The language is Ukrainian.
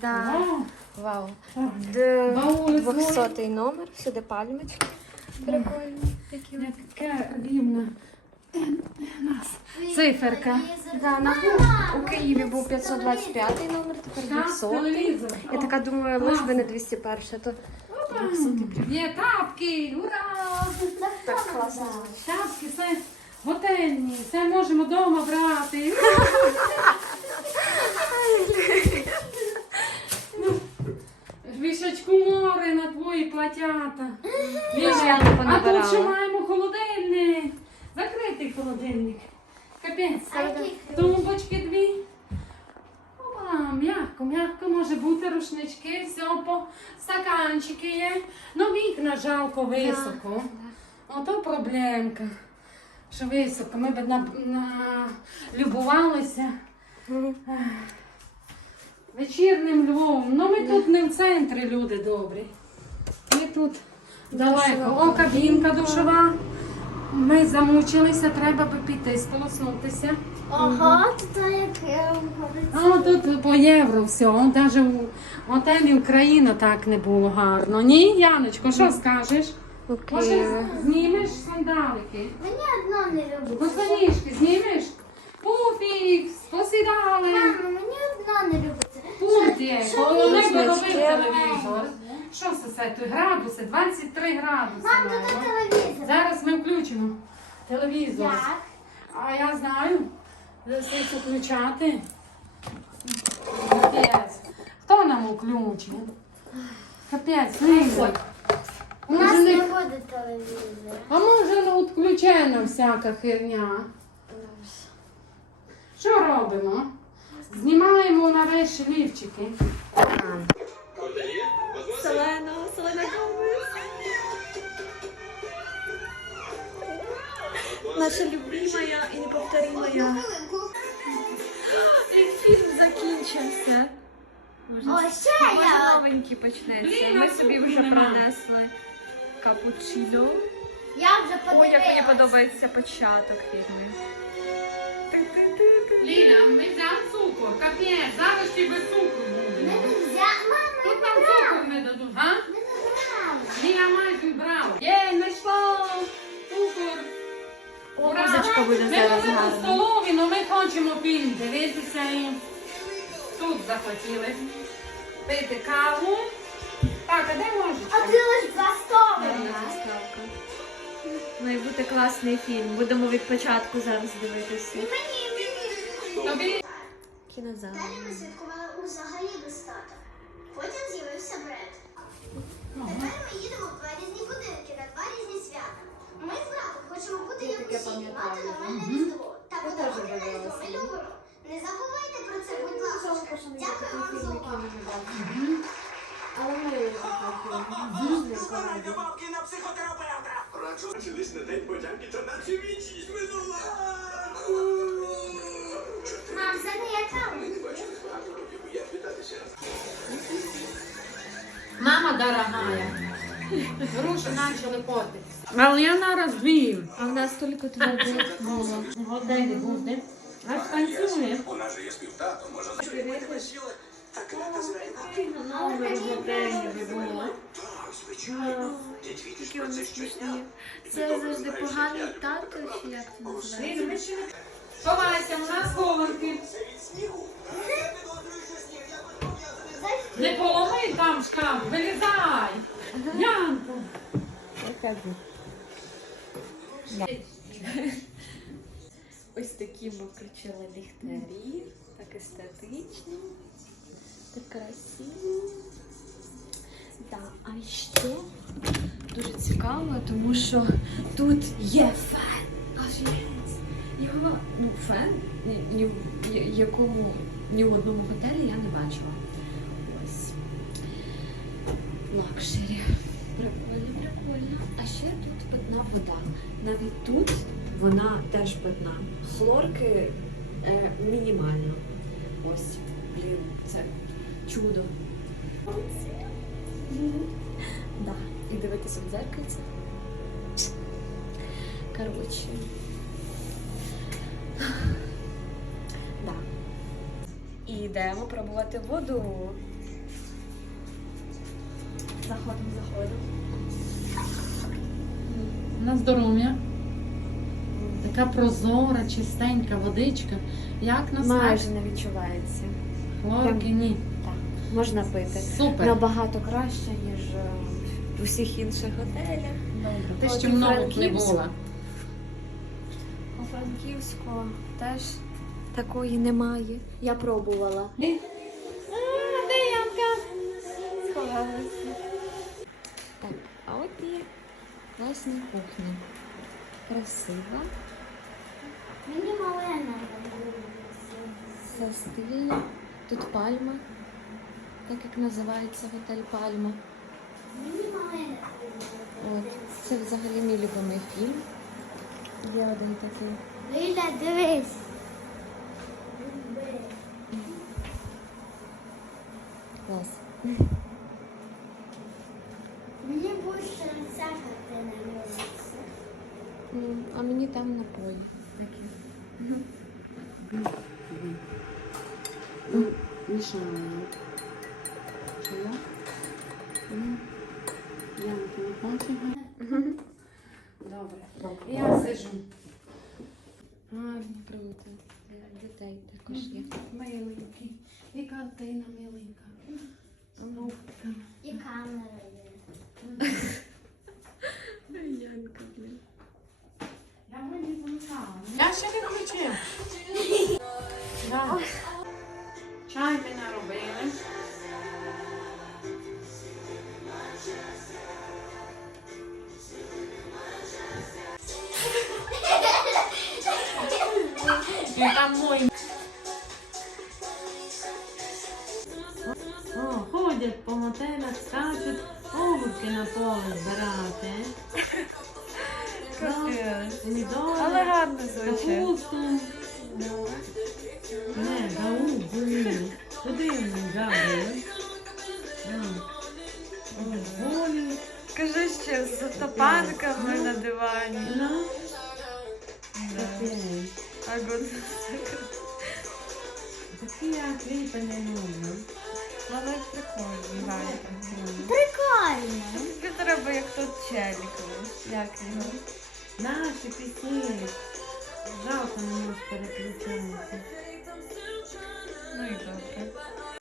Да. Вау. Вау. Так. Д- Баули 200 номер, всюди пальмочки. Прикольно. Такі. Я така рівна. Нас. Циферка. Да, на, у Києві був 525 номер, тепер 200. Я така думаю, лиш би не 201, то Є тапки! Ура! так класно. Тапки, це готельні, це можемо вдома брати. Ну, Вішачку море на я не А тут ще маємо холодильник. Закритий холодильник. Капець. Тумбочки дві. Опа, м'яко, м'яко може бути рушнички, все по стаканчики є. Ну вікна жалко високо. Ото проблемка. Що високо. Ми б на, на... вечірнім Львовом. Ну ми тут не в центрі, люди добрі. Тут далеко. О, кабінка душова. Ми замучилися, треба би піти, сполоснутися. Ага, то як е, А тут по євро все. Навіть у готелі Україна так не було гарно. Ні, Яночко, що скажеш? Може, знімеш сандалики? Мені одно не любить. Босоніжки знімеш? Пуфік, посідали. Мама, мені одно не любиться. Пуфік, головне подобив телевізор. Що це це? Тут градуси, 23 градуси. Мам, маємо. тут телевізор. Зараз ми включимо телевізор. Як? А я знаю, все це включати. Капець. Хто нам включить? Капець, Ліза. У нас не не... буде телевізора. А може ну, відключена всяка херня? Що робимо? Знімаємо нарешті лівчики. Селена, Селена Гомес. Наша любимая і неповторимая. І фільм закінчився. О, ще я. новенький почнеться. Ми собі вже принесли капучино. Я вже Ой, як мені подобається початок фільму. Ліля, ми взяли цукор. Капець, зараз ще без цукру Ми буде. не взяли. Мама, Тут не цукор не дадуть, а? Ми не брали. Ні, я майже брала. Є, знайшло цукор. Ура! Буде Ми зараз були в гарна. столові, але ми хочемо фільм дивитися і тут захотіли пити каву. Так, а де А ложечка? два столи. Має бути класний фільм. Будемо від початку зараз дивитися. Мені, мені. Тобі Кінозал. Далі ми святкували взагалі без тата. Потім з'явився бред. Тепер ми їдемо в два різні будинки на два різні свята. Ми з братом хочемо бути як усі і мати нормальне різдво. Та подарунки на різдво ми любимо. Не забувайте про це, будь ласка. Дякую вам за увагу. Збирання бабки на психотерапевта! Раджу на день подяки та наче вічність дорогая. Груші почали портитися. Але я нараз дві. А в нас тільки твердих було. Готелі буде. А станцює. У нас же є співтато, може... Так, це Номер в готелі було. Ж вони це смішні. Це завжди поганий тато, чи як це називається? Ховайся, у нас хованки. Не поломий там шкаф, вилізай. Янко. Ось такі ми включили ліхтарі. Так естетично. Так красиво. Так, а ще дуже цікаво, тому що тут є фен. Його, ну, фен, ні, ні, якому ні в одному готелі я не бачила. Лакшері. Прикольно, прикольно. А ще тут питна вода. Навіть тут вона теж питна. Хлорки е, мінімально. Ось, блін, це чудо. Да. І дивитися в дзеркальце. Коротше. Да. І йдемо пробувати воду. Заходимо, заходимо. На здоров'я. Така прозора, чистенька водичка. Як на смак? Майже не відчувається. Хлорки, ні. Так, можна пити. Супер. Набагато краще, ніж е, в усіх інших готелях. Добре. Ти От і много Франківськ. була. У Франківську теж такої немає. Я пробувала. А, а от і власне кухня. Красива, Мені малена. все стильно. Тут пальма, так як називається готель Пальма. Мені малена. От. Це взагалі мій любимий фільм. Є один такий. Ліля, дивись. А мені там напої. Мішаємо. Чи я? М. Янка не хоче? Добре. Я сижу. Гарно, круто. Дітей також є. Миленький. І картина миленька. І камера Мой. О, ходять по мотелях, скачуть, огурки на поле збирати. Помідори, Але гарно капусту. Не, гау, гуї. Куди вони габили? Волі. Скажи ще з топанками на дивані. Ну. Таке. А. Такі я кліпи не люблю. Але прикольно. Прикольно. Тобі треба як тут челік. Як його? Наші пісні. Жалко не можеш переключатися. Ну і добре.